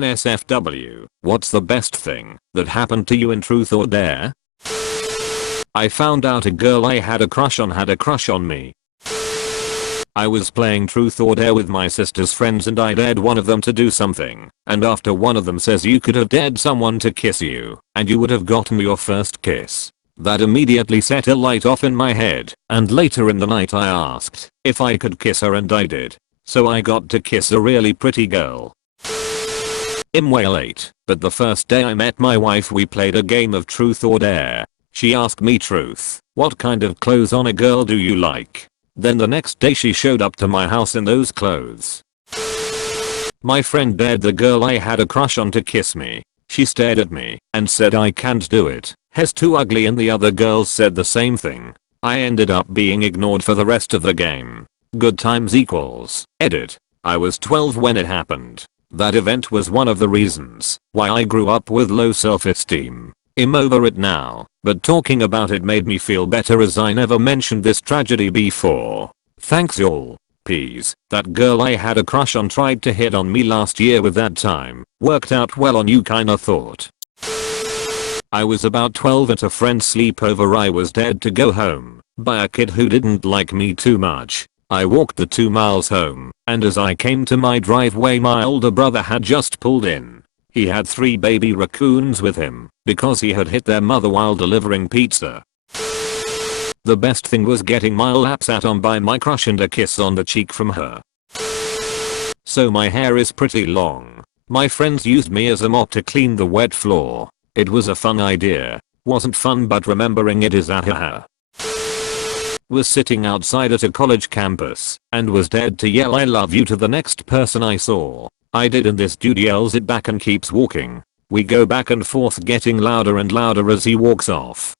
NSFW, what's the best thing that happened to you in Truth or Dare? I found out a girl I had a crush on me. I was playing Truth or Dare with my sister's friends and I dared one of them to do something, and after one of them says you could have dared someone to kiss you, and you would have gotten your first kiss. That immediately set a light off in my head, and later in the night I asked if I could kiss her and I did. So I got to kiss a really pretty girl. I'm way late, but the first day I met my wife we played a game of Truth or Dare. She asked me truth, what kind of clothes on a girl do you like? Then the next day she showed up to my house in those clothes. My friend dared the girl I had a crush on to kiss me. She stared at me and said I can't do it, he's too ugly, and the other girls said the same thing. I ended up being ignored for the rest of the game. Good times equals. Edit. I was 12 when it happened. That event was one of the reasons why I grew up with low self-esteem. I'm over it now, but talking about it made me feel better as I never mentioned this tragedy before. Thanks y'all. Peace. That girl I had a crush on tried to hit on me last year with that time. Worked out well on you kinda thought. I was about 12 at a friend's sleepover. I was dared to go home by a kid who didn't like me too much. I walked the 2 miles home, and as I came to my driveway my older brother had just pulled in. He had 3 baby raccoons with him because he had hit their mother while delivering pizza. The best thing was getting my lap sat on by my crush and a kiss on the cheek from her. So my hair is pretty long. My friends used me as a mop to clean the wet floor. It was a fun idea. Wasn't fun, but remembering it is ahaha. Was sitting outside at a college campus and was dared to yell I love you to the next person I saw. I did, and this dude yells it back and keeps walking. We go back and forth getting louder and louder as he walks off.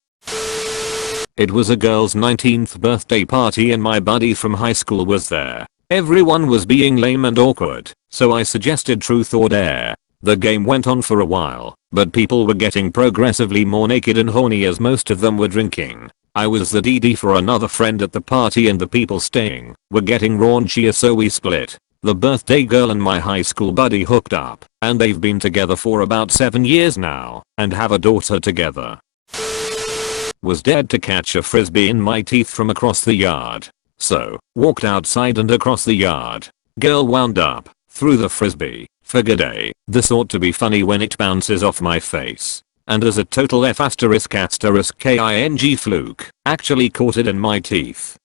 It was a girl's 19th birthday party and my buddy from high school was there. Everyone was being lame and awkward, so I suggested Truth or Dare. The game went on for a while, but people were getting progressively more naked and horny as most of them were drinking. I was the DD for another friend at the party and the people staying were getting raunchier, so we split. The birthday girl and my high school buddy hooked up, and they've been together for about 7 years now and have a daughter together. Was dared to catch a frisbee in my teeth from across the yard. So, walked outside and across the yard. Girl wound up, threw the frisbee. Figured this ought to be funny when it bounces off my face. And as a total F***king fluke, actually caught it in my teeth.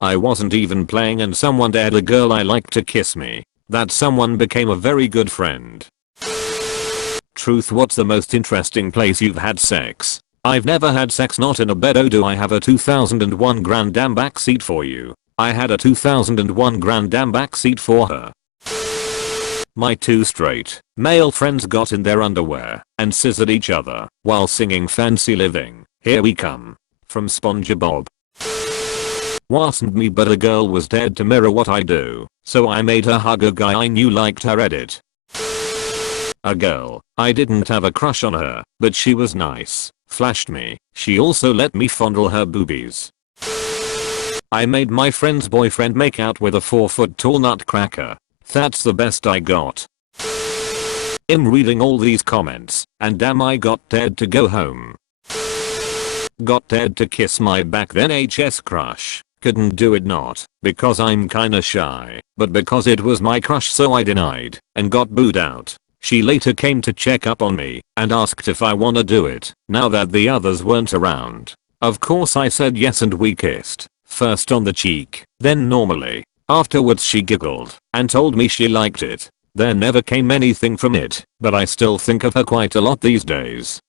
I wasn't even playing and someone dared a girl I liked to kiss me. That someone became a very good friend. Truth, what's the most interesting place you've had sex? I've never had sex, not in a bed. Oh, do I have a 2001 Grand Am backseat for you? I had a 2001 Grand Am backseat for her. My 2 straight male friends got in their underwear and scissored each other while singing Fancy Living, Here We Come from SpongeBob. Wasn't me, but a girl was dared to mirror what I do, so I made her hug a guy I knew liked her. Edit. A girl, I didn't have a crush on her, but she was nice, flashed me. She also let me fondle her boobies. I made my friend's boyfriend make out with a 4-foot tall nutcracker. That's the best I got. I'm reading all these comments, and damn, I got dared to go home. Got dared to kiss my back then HS crush. Couldn't do it, not because I'm kinda shy, but because it was my crush, so I denied and got booed out. She later came to check up on me and asked if I wanna do it now that the others weren't around. Of course I said yes and we kissed, first on the cheek, then normally. Afterwards she giggled and told me she liked it. There never came anything from it, but I still think of her quite a lot these days.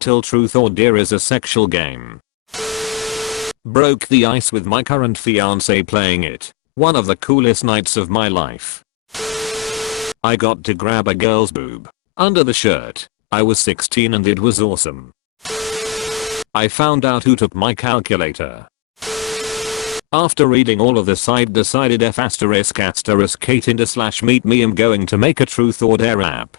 Till Truth or Dare is a sexual game. Broke the ice with my current fiance playing it. One of the coolest nights of my life. I got to grab a girl's boob under the shirt. I was 16 and it was awesome. I found out who took my calculator. After reading all of this, I decided f***Kate/meet me. I'm going to make a Truth or Dare app.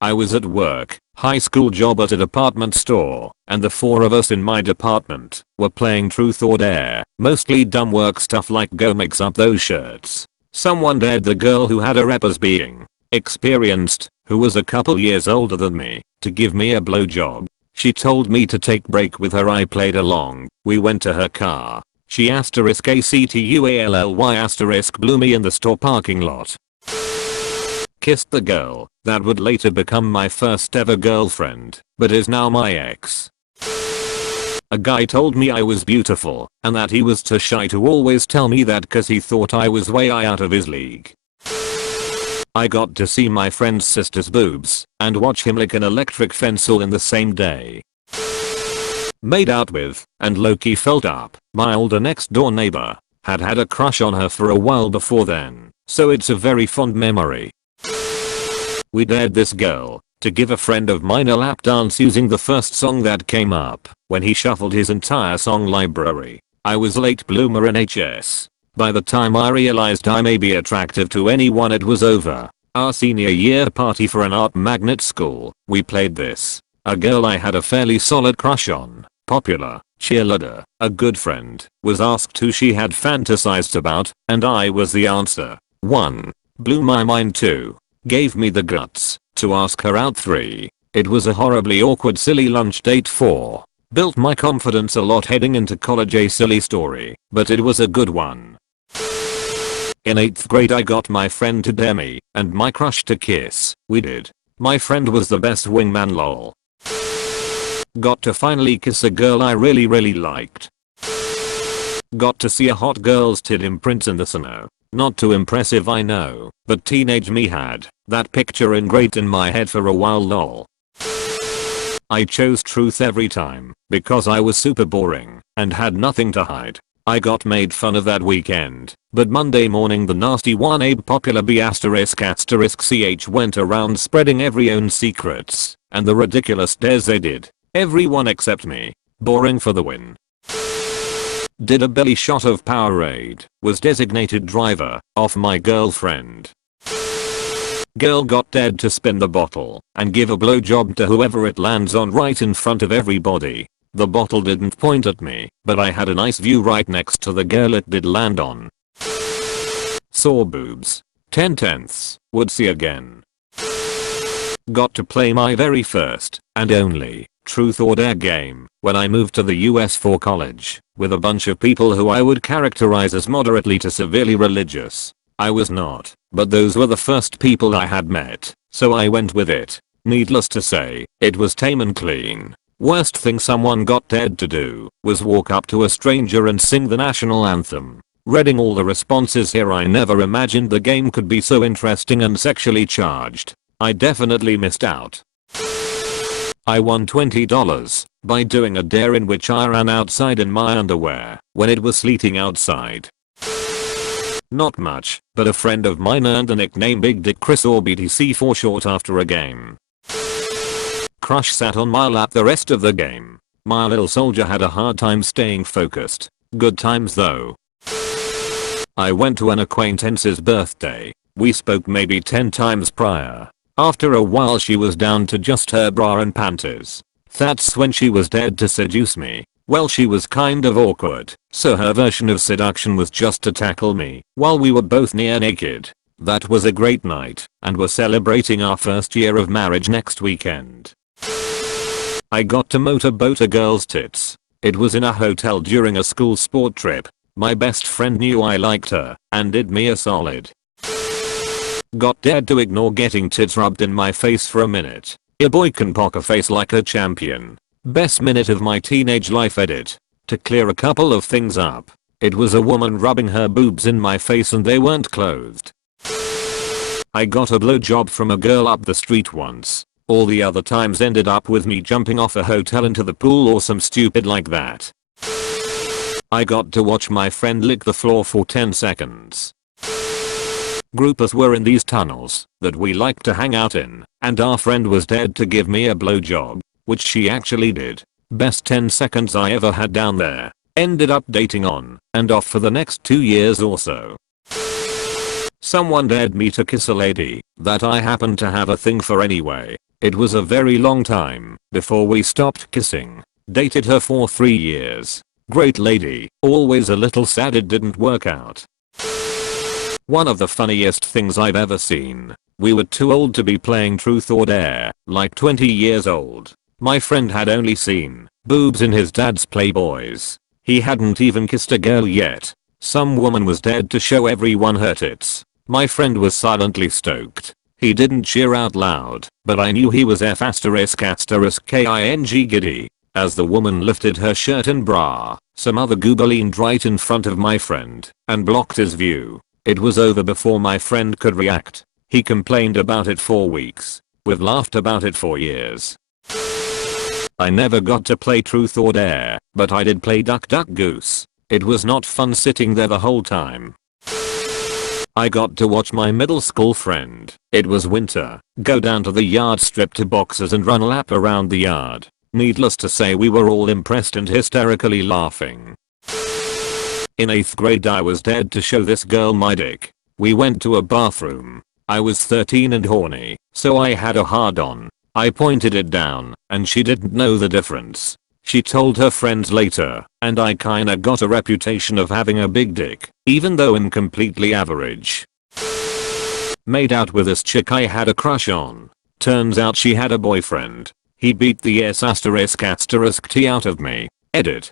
I was at work, high school job at a department store, and the 4 of us in my department were playing Truth or Dare, mostly dumb work stuff like go mix up those shirts. Someone dared the girl who had a rep as being experienced, who was a couple years older than me, to give me a blowjob. She told me to take break with her. I played along. We went to her car. She *ACTUALLY* blew me in the store parking lot. Kissed the girl that would later become my first ever girlfriend, but is now my ex. A guy told me I was beautiful, and that he was too shy to always tell me that cause he thought I was way out of his league. I got to see my friend's sister's boobs, and watch him lick an electric fence all in the same day. Made out with, and low-key felt up, my older next door neighbor. Had a crush on her for a while before then, so it's a very fond memory. We dared this girl to give a friend of mine a lap dance using the first song that came up when he shuffled his entire song library. I was late bloomer in HS. By the time I realized I may be attractive to anyone, it was over. Our senior year party for an art magnet school, we played this. A girl I had a fairly solid crush on, popular, cheerleader, a good friend, was asked who she had fantasized about, and I was the answer. 1. Blew my mind. 2. Gave me the guts to ask her out. 3. It was a horribly awkward silly lunch date. 4. Built my confidence a lot heading into college. A silly story, but it was a good one. In 8th grade I got my friend to dare me and my crush to kiss. We did. My friend was the best wingman lol. Got to finally kiss a girl I really liked. Got to see a hot girl's tit imprints in the snow. Not too impressive I know, but teenage me had that picture engraved in my head for a while lol. I chose truth every time because I was super boring and had nothing to hide. I got made fun of that weekend, but Monday morning the nasty one Abe popular B****ch went around spreading every own secrets and the ridiculous dares they did. Everyone except me. Boring for the win. Did a belly shot of Powerade, was designated driver, off my girlfriend. Girl got dared to spin the bottle and give a blowjob to whoever it lands on right in front of everybody. The bottle didn't point at me, but I had a nice view right next to the girl it did land on. Saw boobs. 10/10. Would see again. Got to play my very first, and only, truth or dare game when I moved to the US for college with a bunch of people who I would characterize as moderately to severely religious. I was not, but those were the first people I had met, so I went with it. Needless to say, it was tame and clean. Worst thing someone got dared to do was walk up to a stranger and sing the national anthem. Reading all the responses here, I never imagined the game could be so interesting and sexually charged. I definitely missed out. I won $20 by doing a dare in which I ran outside in my underwear when it was sleeting outside. Not much, but a friend of mine earned the nickname Big Dick Chris or BDC for short after a game. Crush sat on my lap the rest of the game. My little soldier had a hard time staying focused. Good times though. I went to an acquaintance's birthday. We spoke maybe 10 times prior. After a while she was down to just her bra and panties. That's when she was dared to seduce me. Well, she was kind of awkward, so her version of seduction was just to tackle me while we were both near naked. That was a great night, and we're celebrating our first year of marriage next weekend. I got to motorboat a girl's tits. It was in a hotel during a school sport trip. My best friend knew I liked her and did me a solid. Got dared to ignore getting tits rubbed in my face for a minute. Your boy can poker face like a champion. Best minute of my teenage life edit. To clear a couple of things up. It was a woman rubbing her boobs in my face and they weren't clothed. I got a blowjob from a girl up the street once. All the other times ended up with me jumping off a hotel into the pool or some stupid like that. I got to watch my friend lick the floor for 10 seconds. Groupers were in these tunnels that we liked to hang out in, and our friend was dared to give me a blowjob, which she actually did. Best 10 seconds I ever had down there. Ended up dating on and off for the next 2 years or so. Someone dared me to kiss a lady that I happened to have a thing for anyway. It was a very long time before we stopped kissing. Dated her for 3 years. Great lady, always a little sad it didn't work out. One of the funniest things I've ever seen. We were too old to be playing truth or dare, like 20 years old. My friend had only seen boobs in his dad's Playboys. He hadn't even kissed a girl yet. Some woman was dead to show everyone her tits. My friend was silently stoked. He didn't cheer out loud, but I knew he was ***king giddy. As the woman lifted her shirt and bra, some other goober leaned right in front of my friend and blocked his view. It was over before my friend could react. He complained about it for weeks. We've laughed about it for years. I never got to play truth or dare, but I did play duck duck goose. It was not fun sitting there the whole time. I got to watch my middle school friend, it was winter, go down to the yard, strip to boxers and run a lap around the yard. Needless to say, we were all impressed and hysterically laughing. In 8th grade I was dead to show this girl my dick. We went to a bathroom. I was 13 and horny, so I had a hard on. I pointed it down, and she didn't know the difference. She told her friends later, and I kinda got a reputation of having a big dick, even though I'm completely average. Made out with this chick I had a crush on. Turns out she had a boyfriend. He beat the ****T out of me. Edit.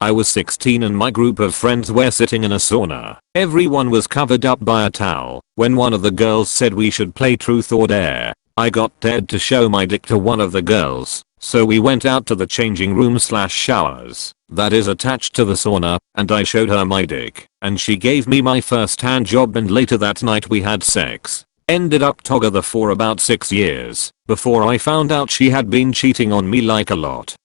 I was 16 and my group of friends were sitting in a sauna. Everyone was covered up by a towel when one of the girls said we should play truth or dare. I got dared to show my dick to one of the girls, so we went out to the changing room / showers that is attached to the sauna, and I showed her my dick, and she gave me my first hand job, and later that night we had sex. Ended up together for about 6 years before I found out she had been cheating on me like a lot.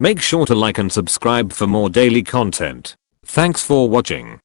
Make sure to like and subscribe for more daily content. Thanks for watching.